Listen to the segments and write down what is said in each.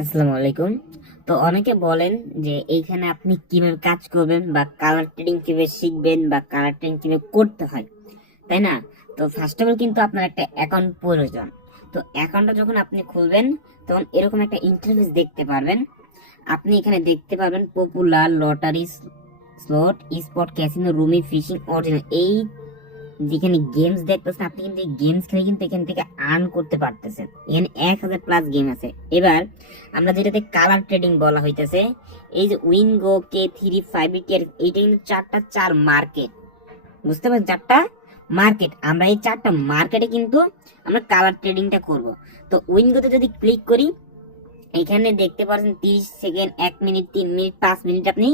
আসসালামু আলাইকুম। তো অনেকে বলেন যে এইখানে আপনি কিভাবে কাজ করবেন বা কালার ট্রেডিং কিভাবে শিখবেন বা কালার ট্রেডিং কিভাবে করতে হয়, তাই না? তো ফার্স্ট অফ অল কিন্তু আপনার একটা অ্যাকাউন্ট প্রয়োজন। তো অ্যাকাউন্টটা যখন আপনি খুলবেন তখন এরকম একটা ইন্টারফেস দেখতে পারবেন। আপনি এখানে দেখতে পারবেন popular, lottery, slot, spot, casino, rummy, fishing, original, এই যেখানে গেমস দেখতেছেন আপনি কিন্তু এই গেমস খেলে কিন্তু এখান থেকে আর্ন করতে পারতেছেন। এখানে 1000+ গেম আছে। এবার আমরা যেটাতে কালার ট্রেডিং বলা হইতেছে, এই যে উইনগো, K3, 5 এইটা কিন্তু চার মার্কেট, বুঝতে পারছেন? চারটা মার্কেট, আমরা এই চারটা মার্কেটে কিন্তু আমরা কালার ট্রেডিংটা করব। তো উইনগোতে যদি ক্লিক করি, এখানে দেখতে পাচ্ছেন 30 সেকেন্ড, 1 মিনিট, 3 মিনিট, 5 মিনিট আপনি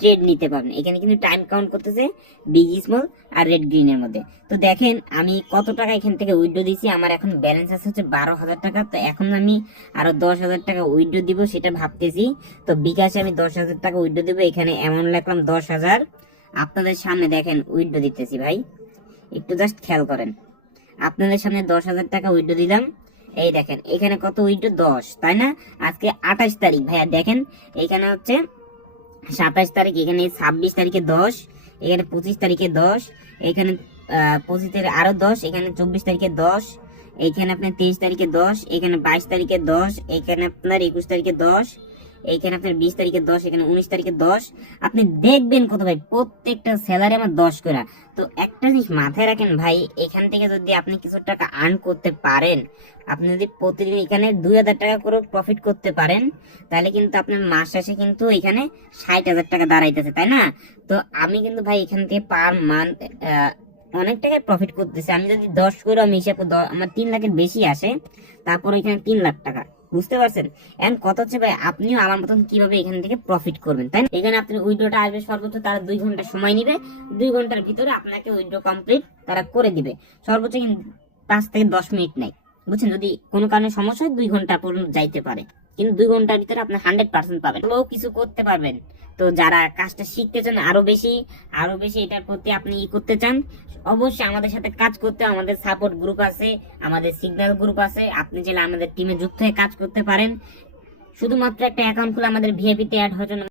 ট্রেড নিতে পারবেন। এখানে কিন্তু টাইম কাউন্ট করতেছে বিগ, স্মল আর রেড গ্রিনের মধ্যে। তো দেখেন আমি কত টাকা এখান থেকে উইথড্র দিয়েছি। আমার এখন ব্যালেন্স আছে হচ্ছে 12,000 টাকা। তো এখন আমি আরো 10,000 টাকা উইথড্র দিব সেটা ভাবতেছি। তো বিকাশে আমি 10,000 টাকা উইথড্র দিব। এখানে অ্যামাউন্ট লিখলাম 10,000। আপনাদের সামনে দেখেন উইথড্র দিতেছি ভাই, একটু জাস্ট খেয়াল করেন। আপনাদের সামনে 10,000 টাকা উইথড্র দিলাম। এই দেখেন এখানে কত উইথড্র, 10, তাই না? আজকে 28 তারিখ ভাইয়া, দেখেন এখানে হচ্ছে 27 তারিখ, এখানে 26 তারিখে 10, এখানে 25 তারিখে 10, এখানে 25 তারিখে আরো 10, এখানে 24 তারিখে 10, এইখানে আপনার 23 তারিখে 10, এখানে 22 তারিখে 10, এখানে আপনার 21 তারিখে 10, এইখানে আপনার 20 তারিখে 10, এখানে 19 তারিখে 10। আপনি দেখবেন কত ভাই, প্রত্যেকটা স্যালারি আমার 10 করে। তো একটা জিনিস মাথায় রাখেন ভাই, এখান থেকে যদি আপনি কিছু টাকা আর্ন করতে পারেন, আপনি যদি প্রতিদিন এখানে 2,000 টাকা করে প্রফিট করতে পারেন, তাহলে কিন্তু আপনার মাস শেষে কিন্তু এখানে 60,000 টাকা দাঁড়াইতেছে, তাই না? তো আমি কিন্তু ভাই এখান থেকে পার মান্থ অনেক টাকায় প্রফিট করতেছি। আমি যদি 10 করে আমি হিসাব করি, আমার 3 লাখের বেশি আসে। তারপর এখানে 3 লাখ টাকা, বুঝতে পারছেন? এখন কত হচ্ছে ভাই, আপনিও আমার মতন কিভাবে এখান থেকে প্রফিট করবেন, তাই না? এখানে আপনার উইড্রোটা আসবে সর্বোচ্চ, তারা 2 ঘন্টা সময় নিবে। 2 ঘন্টার ভিতরে আপনাকে উইড্রো কমপ্লিট তারা করে দিবে। সর্বোচ্চ কিন্তু 5 থেকে 10 মিনিট নেয়, বুঝছেন? যদি কোনো কারণে সমস্যা হয় 2 ঘন্টা পর্যন্ত যাইতে পারে, কিন্তু 2 ঘন্টার ভিতরে আপনি 100% পাবেন, লোক কিছু করতে পারবেন। তো যারা কাজটা শিখতে চান আরো বেশি এটার প্রতি আপনি করতে চান, অবশ্যই আমাদের সাথে কাজ করতে, আমাদের সাপোর্ট গ্রুপ আছে, আমাদের সিগন্যাল গ্রুপ আছে, আপনি চাইলে আমাদের টিমে যুক্ত হয়ে কাজ করতে পারেন। শুধুমাত্র একটা অ্যাকাউন্ট খুলে আমাদের ভিআইপি তে অ্যাড হওয়ার জন্য